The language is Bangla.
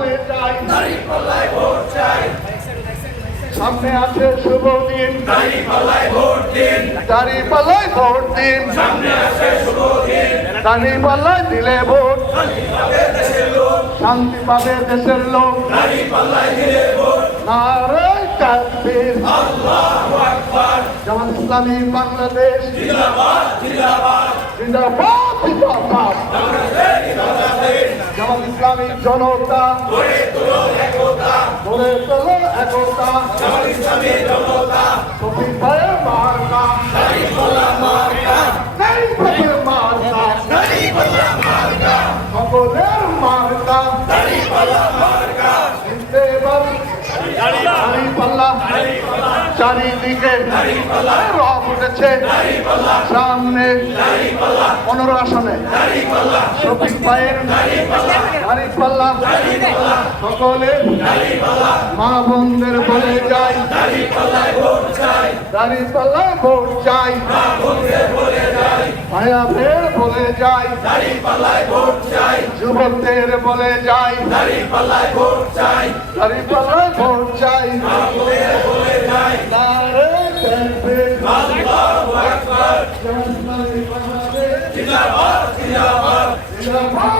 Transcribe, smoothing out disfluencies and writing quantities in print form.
বলে যাই, সামনে আছে শুভ দিন, দাঁড়িপাল্লায় ভোট দিন, দাঁড়িপাল্লায় দিলে ভোট, শান্তি পাবে দেশের লোক, নারায়ে তাকবীর, জামাত ইসলামী বাংলাদেশ, জিন্দাবাদ, জিন্দাবাদ, জামাত ইসলামী জনতা, গড়ে তোলো একতা, শফিক ভাইয়ের মার্কা, নেই ভাইয়ের মার্কা, সকলের মার্কা, দাঁড়িপাল্লা, চারিদিকে রব উঠেছে, সামনে 15 আসনে শফিক ভাইয়ের দাঁড়িপাল্লা, সকলে মা বোনদের বলে যাই, দাঁড়িপাল্লায় ভোট চাই, ভাইয়াদের বলে যাই, যুবকদের বলে যাই, দাঁড়িপাল্লায় ভোট চাই, নারায়ে তাকবীর, জিন্দাবাদ,